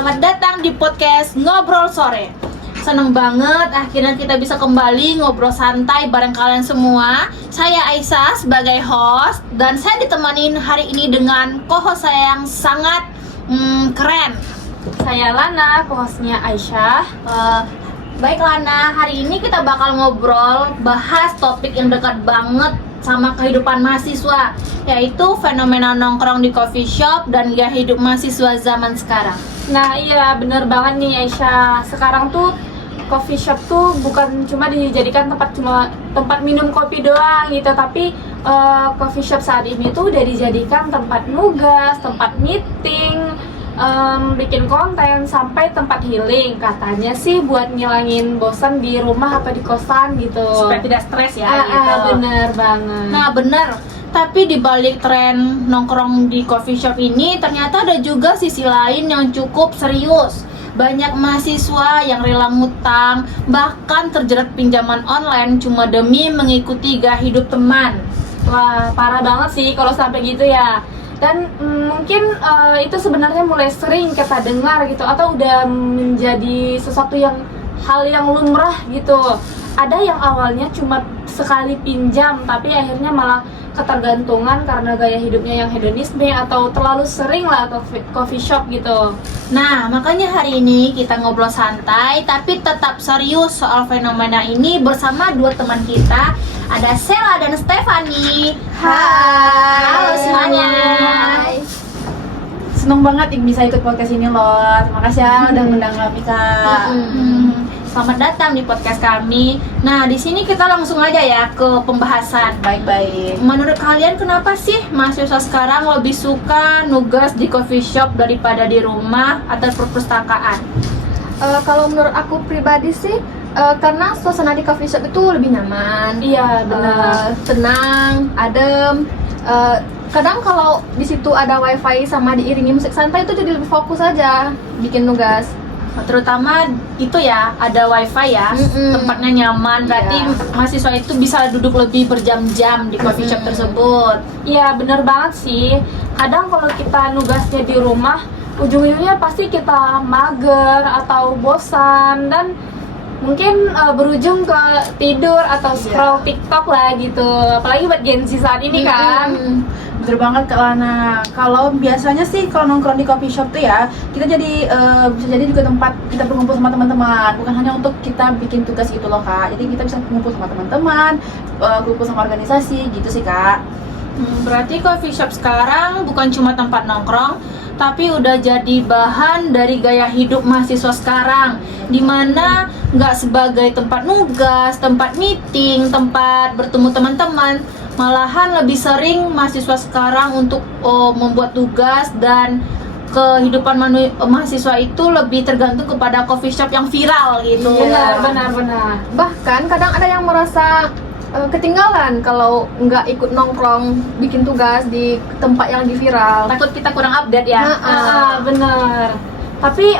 selamat datang di podcast Ngobrol Sore. Seneng banget akhirnya kita bisa kembali ngobrol santai bareng kalian semua. Saya Aisyah sebagai host dan saya ditemanin hari ini dengan co-host saya yang sangat keren. Saya Lana, co-hostnya Aisyah. Baik Lana, hari ini kita bakal ngobrol bahas topik yang dekat banget sama kehidupan mahasiswa, yaitu fenomena nongkrong di coffee shop dan gaya hidup mahasiswa zaman sekarang. Nah iya bener banget nih Aisyah. Sekarang tuh coffee shop tuh bukan cuma dijadikan tempat minum kopi doang gitu, tapi coffee shop saat ini tuh udah dijadikan tempat nugas, tempat meeting, bikin konten, sampai tempat healing. Katanya sih buat ngilangin bosan di rumah atau di kosan gitu, Supaya tidak stres ya gitu. Bener banget. Nah bener, tapi di balik tren nongkrong di coffee shop ini ternyata ada juga sisi lain yang cukup serius. Banyak mahasiswa yang rela ngutang, bahkan terjerat pinjaman online cuma demi mengikuti gaya hidup teman. Wah parah banget sih kalau sampai gitu ya. Dan mungkin itu sebenarnya mulai sering kita dengar gitu, atau udah menjadi sesuatu hal yang lumrah gitu. Ada yang awalnya cuma sekali pinjam, tapi akhirnya malah ketergantungan karena gaya hidupnya yang hedonisme atau terlalu sering lah ke coffee shop gitu. Nah, makanya hari ini kita ngobrol santai tapi tetap serius soal fenomena ini bersama dua teman kita. Ada Sela dan Stefani. Hai. Halo semuanya. Hai. Seneng banget bisa ikut podcast ini loh. Terima kasih ya udah ngundang kami Kak. Selamat datang di podcast kami. Nah, di sini kita langsung aja ya ke pembahasan. Baik-baik. Menurut kalian kenapa sih mahasiswa sekarang lebih suka nugas di coffee shop daripada di rumah atau perpustakaan? Kalau menurut aku pribadi sih, karena suasana di coffee shop itu lebih nyaman. Iya benar. Tenang, adem. Kadang kalau di situ ada wifi sama diiringi musik santai itu jadi lebih fokus aja bikin nugas. Terutama itu ya, ada wifi ya, tempatnya nyaman, berarti mahasiswa itu bisa duduk lebih berjam-jam di coffee shop tersebut. Iya bener banget sih. Kadang kalau kita nugasnya di rumah, ujung-ujungnya pasti kita mager atau bosan, dan mungkin berujung ke tidur atau scroll TikTok lah gitu. Apalagi buat Gen Z saat ini kan. Bener banget Kak Lana. Kalau biasanya sih kalau nongkrong di coffee shop tuh ya, kita jadi bisa jadi juga tempat kita berkumpul sama teman-teman. Bukan hanya untuk kita bikin tugas gitu loh Kak. Jadi kita bisa kumpul sama teman-teman, kumpul sama organisasi gitu sih Kak. Berarti coffee shop sekarang bukan cuma tempat nongkrong, tapi udah jadi bahan dari gaya hidup mahasiswa sekarang, dimana nggak sebagai tempat nugas, tempat meeting, tempat bertemu teman-teman, malahan lebih sering mahasiswa sekarang untuk membuat tugas, dan kehidupan mahasiswa itu lebih tergantung kepada coffee shop yang viral gitu. Benar. Bahkan kadang ada yang merasa ketinggalan kalau nggak ikut nongkrong bikin tugas di tempat yang lagi viral. Takut kita kurang update ya. Bener. Tapi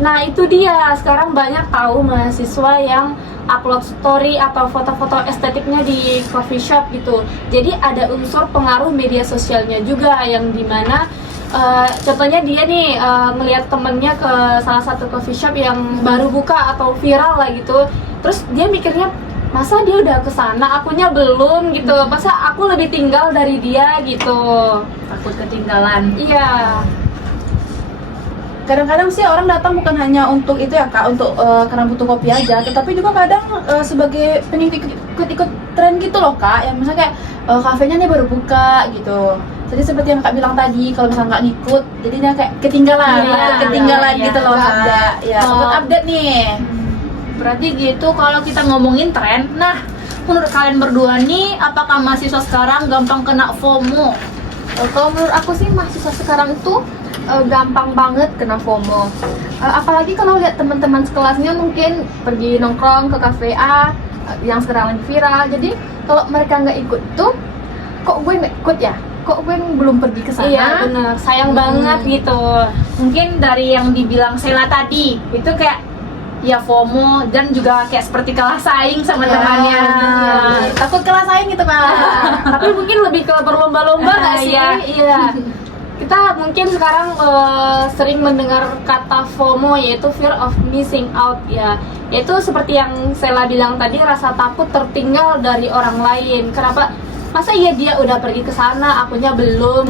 nah itu dia, sekarang banyak tahu mahasiswa yang upload story atau foto-foto estetiknya di coffee shop gitu. Jadi ada unsur pengaruh media sosialnya juga, yang dimana contohnya dia nih melihat temennya ke salah satu coffee shop yang baru buka atau viral lah gitu. Terus dia mikirnya, masa dia udah kesana, akunya belum gitu. Masa aku lebih tinggal dari dia gitu. Takut ketinggalan. Iya. Kadang-kadang sih orang datang bukan hanya untuk itu ya Kak, untuk karena butuh kopi aja, tetapi juga kadang sebagai pengen ikut tren gitu loh Kak, yang misalnya kayak kafenya nih baru buka gitu. Jadi seperti yang Kak bilang tadi, kalau misalnya nggak ngikut, jadinya kayak ketinggalan gitu loh Kak. Ya, sempat update nih. Berarti gitu kalau kita ngomongin tren. Nah, menurut kalian berdua nih, apakah mahasiswa sekarang gampang kena FOMO? Kalau menurut aku sih mahasiswa sekarang itu gampang banget kena FOMO. Apalagi kalau lihat teman-teman sekelasnya mungkin pergi nongkrong ke kafe A yang sekarang lagi viral. Jadi kalau mereka nggak ikut tuh, kok gue nggak ikut ya? Kok gue belum pergi ke sana? Iya benar, sayang banget gitu. Mungkin dari yang dibilang Sela tadi, itu kayak ya FOMO, dan juga kayak seperti kalah saing sama temannya. Takut kalah saing gitu Kak. Tapi mungkin lebih ke berlomba-lomba nggak sih? Iya. Iya. kita mungkin sekarang sering mendengar kata FOMO, yaitu fear of missing out ya. Yaitu seperti yang Sela bilang tadi, rasa takut tertinggal dari orang lain. Kenapa? Masa iya dia udah pergi ke sana, akunya belum?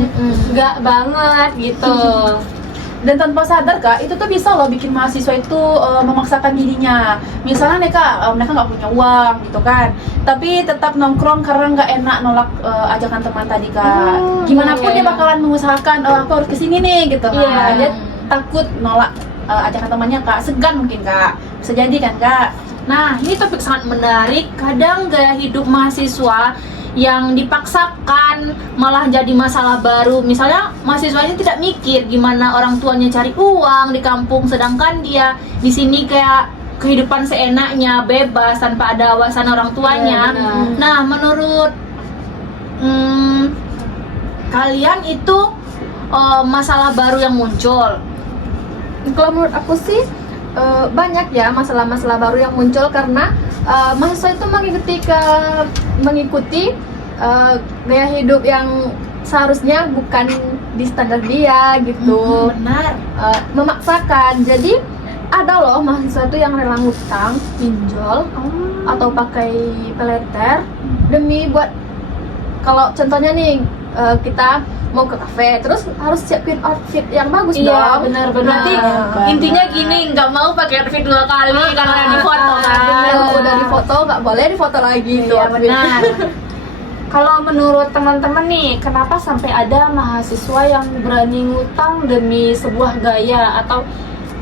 Enggak banget gitu. Dan tanpa sadar kak, itu tuh bisa loh bikin mahasiswa itu memaksakan dirinya. Misalnya nih kak, mereka nggak punya uang gitu kan, tapi tetap nongkrong karena nggak enak nolak ajakan teman tadi kak. Gimana pun dia bakalan mengusahakan, aku harus kesini nih gitu kan. Iya. Dia takut nolak ajakan temannya kak, segan mungkin kak, bisa jadi kan kak. Nah, ini topik sangat menarik. Kadang gaya hidup mahasiswa yang dipaksakan malah jadi masalah baru. Misalnya mahasiswa ini tidak mikir gimana orang tuanya cari uang di kampung, sedangkan dia di sini kayak kehidupan seenaknya, bebas tanpa ada awasan orang tuanya. Nah, menurut kalian itu masalah baru yang muncul? Kalau menurut aku sih banyak ya masalah-masalah baru yang muncul karena mahasiswa itu mengikuti gaya hidup yang seharusnya bukan di standar dia gitu. Benar. Memaksakan. Jadi ada loh mahasiswa itu yang rela ngutang, pinjol atau pakai peleter demi buat, kalau contohnya nih kita mau ke kafe, terus harus siapin outfit yang bagus dong. Benar-benar. Berarti intinya gini, nggak mau pakai outfit 2 kali karena udah difoto kan. Kalau udah difoto nggak boleh difoto lagi itu. Iya, benar. Kalau menurut teman-teman nih, kenapa sampai ada mahasiswa yang berani ngutang demi sebuah gaya, atau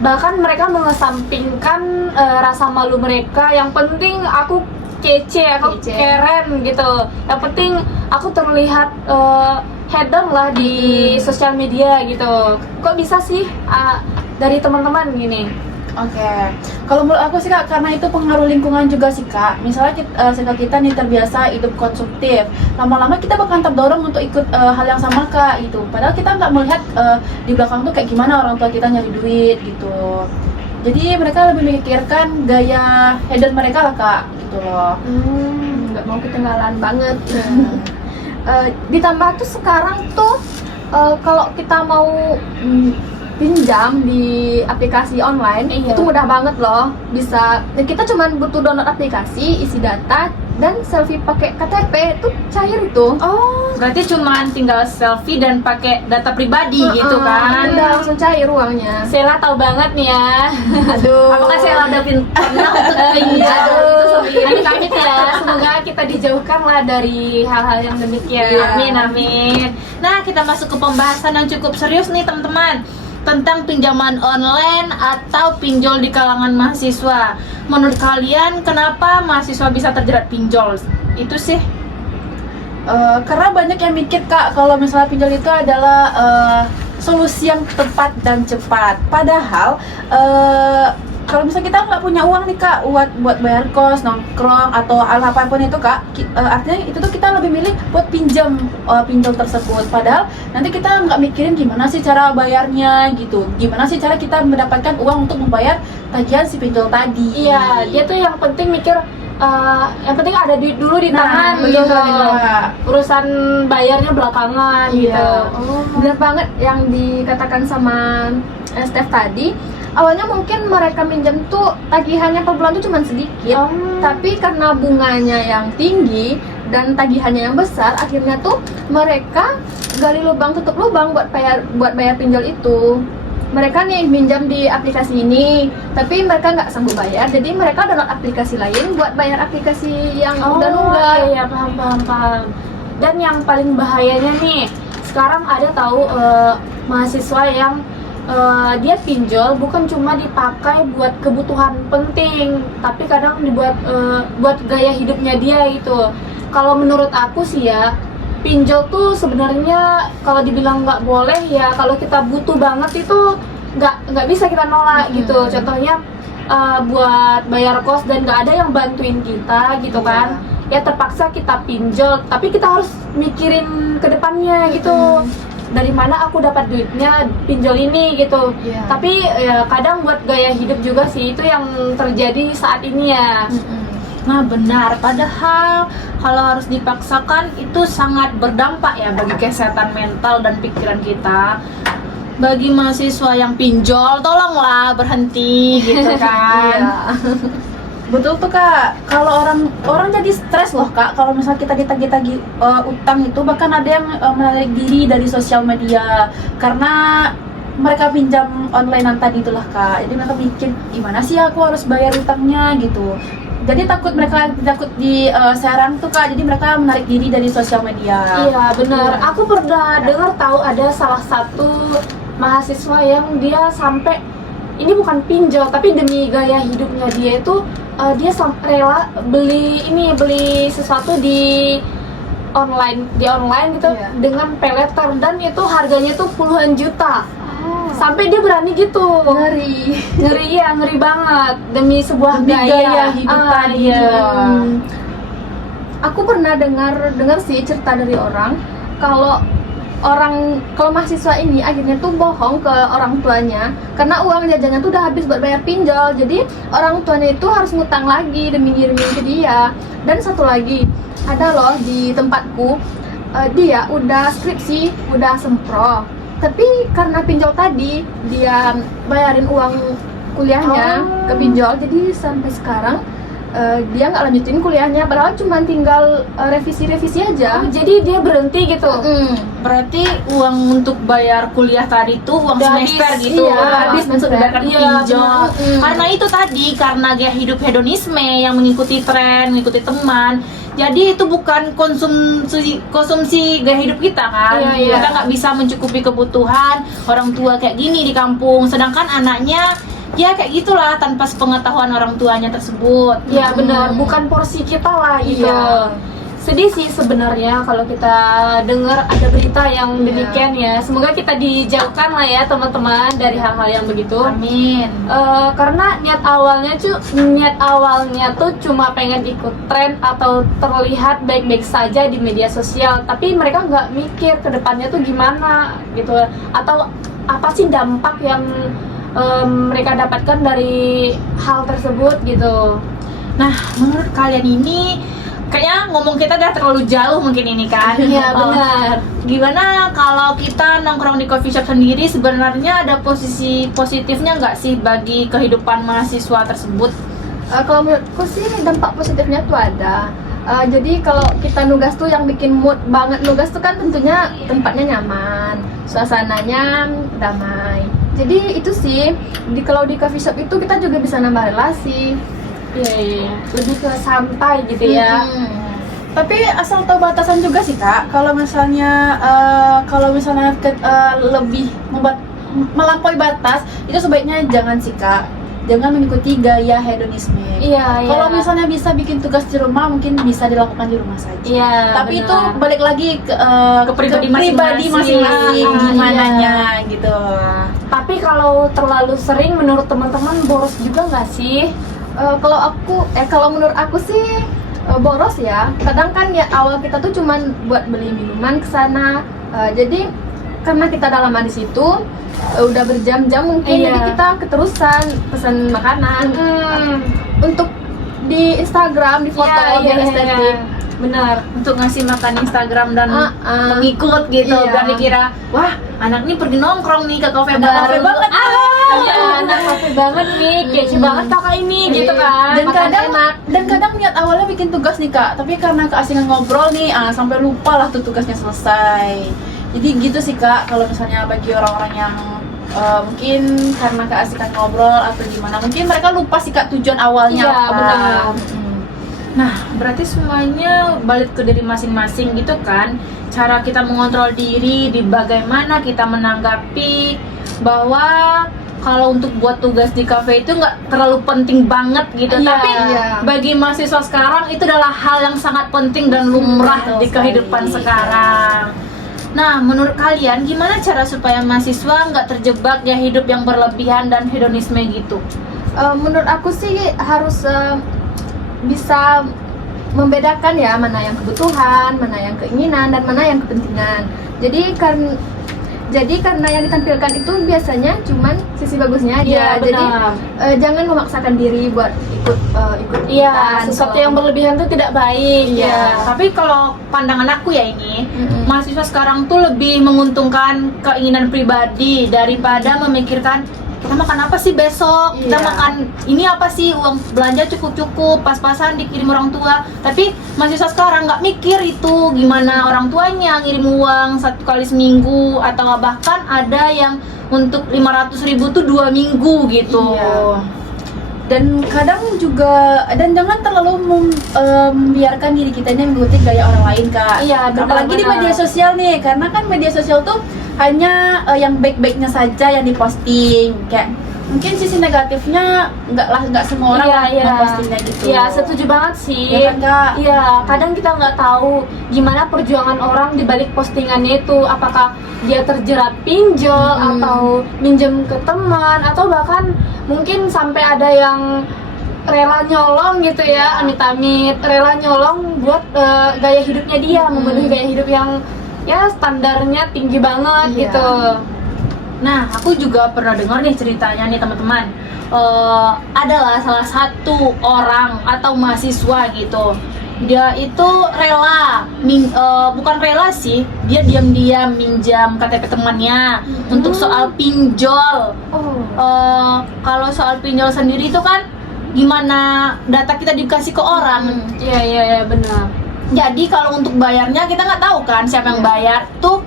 bahkan mereka mengesampingkan rasa malu mereka? Yang penting aku kece, aku keren gitu. Yang penting aku terlihat hedon lah di sosial media gitu. Kok bisa sih dari teman-teman gini? Oke, kalau menurut aku sih kak, karena itu pengaruh lingkungan juga sih kak. Misalnya kita nih terbiasa hidup konsumtif, lama-lama kita bakal terdorong untuk ikut hal yang sama kak gitu. Padahal kita nggak melihat di belakang tuh kayak gimana orang tua kita nyari duit gitu. Jadi mereka lebih memikirkan gaya hedon mereka lah kak, gitu loh. Nggak mau ketinggalan banget. Ditambah tuh sekarang tuh kalau kita mau pinjam di aplikasi online itu mudah banget loh. Bisa, kita cuma butuh download aplikasi, isi data, dan selfie pakai KTP itu cair itu. Berarti cuma tinggal selfie dan pakai data pribadi gitu kan? Udah langsung cair uangnya. Sela tahu banget nih ya. Aduh. Apakah saya udah pernah untuk pinjam Amin amit ya. Semoga kita dijauhkan lah dari hal-hal yang demikian. Amin, amin. Nah, kita masuk ke pembahasan yang cukup serius nih teman-teman, tentang pinjaman online atau pinjol di kalangan mahasiswa. Menurut kalian kenapa mahasiswa bisa terjerat pinjol? Itu sih Karena banyak yang mikir kak, kalau misalnya pinjol itu adalah solusi yang tepat dan cepat. Padahal kalau misalnya kita nggak punya uang nih kak buat bayar kos, nongkrong atau apapun itu kak, artinya itu tuh kita lebih milih buat pinjam pinjol tersebut. Padahal nanti kita nggak mikirin gimana sih cara bayarnya gitu, gimana sih cara kita mendapatkan uang untuk membayar tagihan si pinjol tadi. Iya, dia tuh yang penting mikir, yang penting ada duit dulu di tangan gitu. Urusan bayarnya belakangan gitu. Bener banget yang dikatakan sama Steph tadi. Awalnya mungkin mereka minjam tuh tagihannya per bulan tuh cuma sedikit, tapi karena bunganya yang tinggi dan tagihannya yang besar, akhirnya tuh mereka gali lubang tutup lubang buat bayar pinjol itu. Mereka nih minjam di aplikasi ini, tapi mereka nggak sanggup bayar, jadi mereka download aplikasi lain buat bayar aplikasi yang udah nunggak. Iya, paham. Dan yang paling bahayanya nih, sekarang ada tahu mahasiswa yang dia pinjol bukan cuma dipakai buat kebutuhan penting, tapi kadang dibuat buat gaya hidupnya dia gitu. Kalau menurut aku sih ya, pinjol tuh sebenarnya kalau dibilang nggak boleh ya, kalau kita butuh banget itu nggak bisa kita nolak gitu. Contohnya buat bayar kos dan nggak ada yang bantuin kita gitu kan, ya terpaksa kita pinjol, tapi kita harus mikirin ke depannya gitu. Dari mana aku dapat duitnya pinjol ini gitu. Tapi ya kadang buat gaya hidup juga sih, itu yang terjadi saat ini ya. Nah benar, padahal kalau harus dipaksakan itu sangat berdampak ya bagi kesehatan mental dan pikiran kita. Bagi mahasiswa yang pinjol, tolonglah berhenti gitu kan. Betul tuh kak, kalau orang jadi stres loh kak kalau misalnya kita ditagih-tagih utang itu, bahkan ada yang menarik diri dari sosial media karena mereka pinjam onlinean tadi itulah kak. Jadi mereka mikir gimana sih aku harus bayar utangnya gitu. Jadi takut di serang tuh kak, jadi mereka menarik diri dari sosial media. Iya benar. Aku pernah dengar tahu ada salah satu mahasiswa yang dia sampai, ini bukan pinjol tapi demi gaya hidupnya dia itu dia rela beli sesuatu di online gitu Iya. dengan pay letter, dan itu harganya tuh puluhan juta. Sampai dia berani gitu. Ngeri banget demi sebuah Demi gaya hidup tadi. iya. Aku pernah dengar sih cerita dari orang kalau mahasiswa ini akhirnya tuh bohong ke orang tuanya karena uang jajannya tuh udah habis buat bayar pinjol. Jadi orang tuanya itu harus ngutang lagi demi ngirimin ke dia. Dan satu lagi, ada loh di tempatku, dia udah skripsi, udah sempro, tapi karena pinjol tadi dia bayarin uang kuliahnya ke pinjol, jadi sampai sekarang dia nggak lanjutin kuliahnya, padahal cuma tinggal revisi-revisi aja. Jadi dia berhenti gitu. Berarti uang untuk bayar kuliah tadi tuh uang Udah semester habis, gitu, iya, udah habis semester. untuk bayar Iya, pinjol. benar. Karena itu tadi, karena gaya hidup hedonisme yang mengikuti tren, mengikuti teman. Jadi itu bukan konsumsi gaya hidup kita kan. Iya. Kita nggak bisa mencukupi kebutuhan orang tua kayak gini di kampung, sedangkan anaknya ya kayak gitulah tanpa sepengetahuan orang tuanya tersebut. Ya benar, bukan porsi kita lah gitu. Iya. Sedih sih sebenarnya kalau kita dengar ada berita yang demikian ya. Semoga kita dijauhkan lah ya teman-teman dari hal-hal yang begitu. Amin. Karena niat awalnya tuh cuma pengen ikut tren atau terlihat baik-baik saja di media sosial, tapi mereka nggak mikir ke depannya tuh gimana gitu, atau apa sih dampak yang mereka dapatkan dari hal tersebut gitu. Nah, menurut kalian ini kayaknya ngomong kita udah terlalu jauh mungkin ini kan. Iya benar. Gimana kalau kita nongkrong di coffee shop sendiri, sebenarnya ada posisi positifnya nggak sih bagi kehidupan mahasiswa tersebut? Kalau menurutku sih dampak positifnya tuh ada. Jadi kalau kita nugas tuh yang bikin mood banget nugas tuh kan tentunya tempatnya nyaman, suasananya damai. Jadi itu sih, kalau di coffee shop itu kita juga bisa nambah relasi. Iya. Lebih ke santai gitu ya. Tapi asal tahu batasan juga sih kak. Kalau misalnya lebih melampaui batas, itu sebaiknya jangan sih kak. Jangan mengikuti gaya hedonisme. Iya. Kalau misalnya bisa bikin tugas di rumah, mungkin bisa dilakukan di rumah saja. Iya. Tapi benar. itu balik lagi ke pribadi pribadi masing-masing, Ah, gimananya gitu. Tapi kalau terlalu sering, menurut teman-teman boros juga nggak sih? Kalau menurut aku sih boros ya. Kadang kan ya awal kita tuh cuman buat beli minuman ke sana. Jadi karena kita udah lama di situ, udah berjam-jam mungkin, Iya. jadi kita keterusan pesan makanan untuk di Instagram, di foto biar estetik. Benar. Untuk ngasih makan Instagram dan Mengikut mengikut gitu, Iya. biar dikira wah anak ini pergi nongkrong nih ke kafe Ada baru. banget. Iya, anak kopi banget nih, kece banget kakak ini gitu kan. Dan Makan kadang enak. niat awalnya bikin tugas nih kak, tapi karena keasingan ngobrol nih, sampai lupa lah tuh tugasnya selesai. Jadi gitu sih kak, kalau misalnya bagi orang-orang yang mungkin karena keasikan ngobrol atau gimana, mungkin mereka lupa sih kak tujuan awalnya Iya, apa. benar. Nah, berarti semuanya balik ke diri masing-masing gitu kan. Cara kita mengontrol diri, di bagaimana kita menanggapi bahwa kalau untuk buat tugas di kafe itu nggak terlalu penting banget gitu. Iya, Tapi iya. bagi mahasiswa sekarang itu adalah hal yang sangat penting dan lumrah betul di kehidupan sekali. sekarang. Nah, menurut kalian gimana cara supaya mahasiswa nggak terjebak ya hidup yang berlebihan dan hedonisme gitu? Menurut aku sih harus bisa membedakan ya mana yang kebutuhan, mana yang keinginan, dan mana yang kepentingan. Jadi karena yang ditampilkan itu biasanya cuman sisi bagusnya aja. Iya, Jadi benar. jangan memaksakan diri buat ikut ikut Iya, sesuatu yang berlebihan tuh tidak baik. Iya, tapi kalau pandangan aku ya ini, mahasiswa sekarang tuh lebih menguntungkan keinginan pribadi daripada memikirkan kita makan apa sih besok, kita Iya. makan ini apa sih, uang belanja cukup-cukup, pas-pasan dikirim orang tua. Tapi mahasiswa sekarang nggak mikir itu gimana orang tuanya ngirim uang 1 kali seminggu, atau bahkan ada yang untuk 500.000 tuh 2 minggu gitu. Iya. Dan kadang juga, dan jangan terlalu membiarkan diri kita ini mengikuti gaya orang lain, Kak. Iya, benar, Apalagi di benar. media sosial nih, karena kan media sosial tuh hanya yang baik-baiknya saja yang diposting. Kayak mungkin sisi negatifnya nggak semua orang mempostingnya gitu. Iya, setuju banget sih. Ya kan, Kak? Iya, kadang kita nggak tahu gimana perjuangan orang di balik postingannya itu. Apakah dia terjerat pinjol atau minjem ke teman, atau bahkan mungkin sampai ada yang rela nyolong gitu ya, amit-amit rela nyolong buat gaya hidupnya dia, memenuhi gaya hidup yang ya standarnya tinggi banget Iya. gitu. Nah, aku juga pernah dengar nih ceritanya nih teman-teman. Adalah salah satu orang atau mahasiswa gitu. Dia itu rela, bukan rela sih, dia diam-diam minjam KTP temannya untuk soal pinjol. Kalau soal pinjol sendiri itu kan gimana data kita dikasih ke orang. Iya benar. Jadi kalau untuk bayarnya kita nggak tahu kan siapa yang bayar tuh.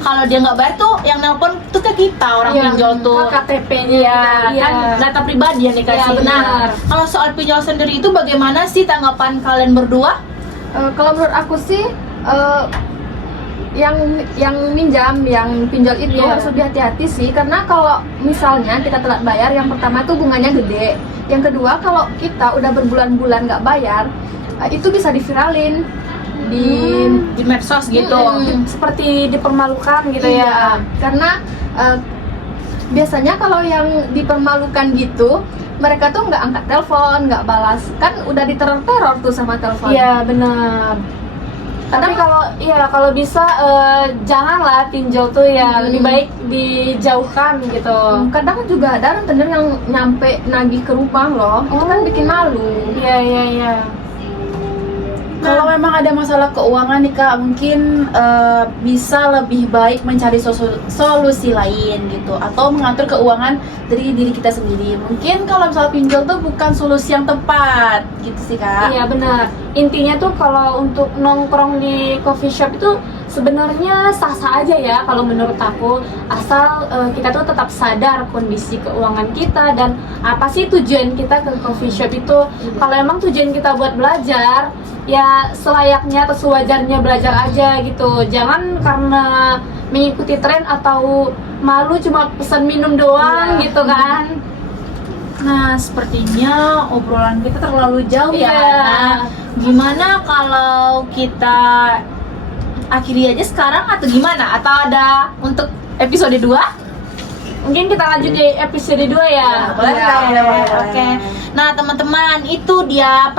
Kalau dia nggak bayar tuh yang nelpon tuh ke kita orang pinjol tuh. KTP-nya. Iya, kan data pribadi yang dikasih. Iya, benar. Nah, kalau soal pinjol sendiri itu bagaimana sih tanggapan kalian berdua? Kalau menurut aku sih yang minjam, yang pinjol itu Iya. harus lebih hati-hati sih, karena kalau misalnya kita telat bayar, yang pertama tuh bunganya gede, yang kedua kalau kita udah berbulan-bulan nggak bayar, itu bisa diviralin Di medsos gitu. seperti dipermalukan gitu Iya, ya. karena biasanya kalau yang dipermalukan gitu, mereka tuh nggak angkat telepon, nggak balas, kan udah diteror-teror tuh sama telepon. Iya benar. Tapi kalau bisa janganlah pinjol tuh ya, lebih baik dijauhkan gitu. Kadang juga ada rentenir yang nyampe nagih ke rumah loh, itu kan bikin malu. Iya. Kalau memang ada masalah keuangan nih, Kak, mungkin bisa lebih baik mencari solusi lain gitu, atau mengatur keuangan dari diri kita sendiri. Mungkin kalau misalnya pinjol tuh bukan solusi yang tepat gitu sih, Kak. Iya benar. Intinya tuh kalau untuk nongkrong di coffee shop itu sebenarnya sah-sah aja ya kalau menurut aku, asal kita tuh tetap sadar kondisi keuangan kita dan apa sih tujuan kita ke coffee shop itu. Kalau emang tujuan kita buat belajar, ya selayaknya atau sewajarnya belajar aja gitu. Jangan karena mengikuti tren atau malu cuma pesan minum doang gitu kan. Nah, sepertinya obrolan kita terlalu jauh ya. Iya. Nah, gimana kalau kita akhiri aja sekarang atau gimana? Atau ada untuk episode 2? Mungkin kita lanjut di episode 2 ya. Boleh, Kak, boleh. Oke. Nah, teman-teman, itu dia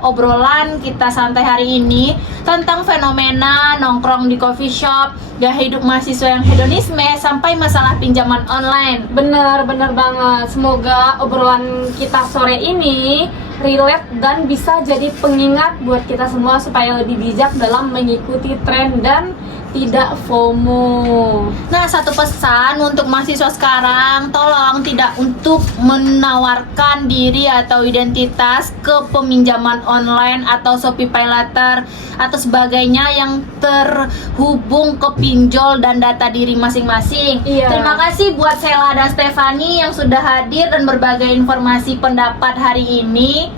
obrolan kita santai hari ini tentang fenomena nongkrong di coffee shop, gaya hidup mahasiswa yang hedonisme, sampai masalah pinjaman online. Bener banget. Semoga obrolan kita sore ini relate dan bisa jadi pengingat buat kita semua supaya lebih bijak dalam mengikuti tren dan tidak FOMO. Nah, satu pesan untuk mahasiswa sekarang, tolong tidak untuk menawarkan diri atau identitas ke peminjaman online atau Shopee Pay Later atau sebagainya yang terhubung ke pinjol dan data diri masing-masing. Iya. Terima kasih buat Sela dan Stefani yang sudah hadir dan berbagi informasi pendapat hari ini.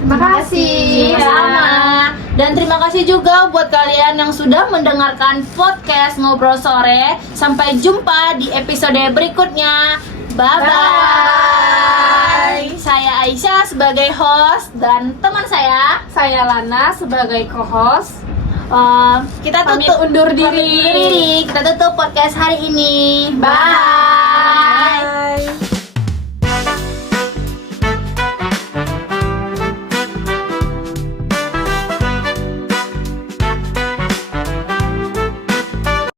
Terima kasih. Sama. Dan terima kasih juga buat kalian yang sudah mendengarkan podcast Ngobrol Sore. Sampai jumpa di episode berikutnya. Bye-bye. Saya Aisyah sebagai host dan teman saya Lana sebagai co-host. kita Pamit tutup undur diri. Kita tutup podcast hari ini. Bye.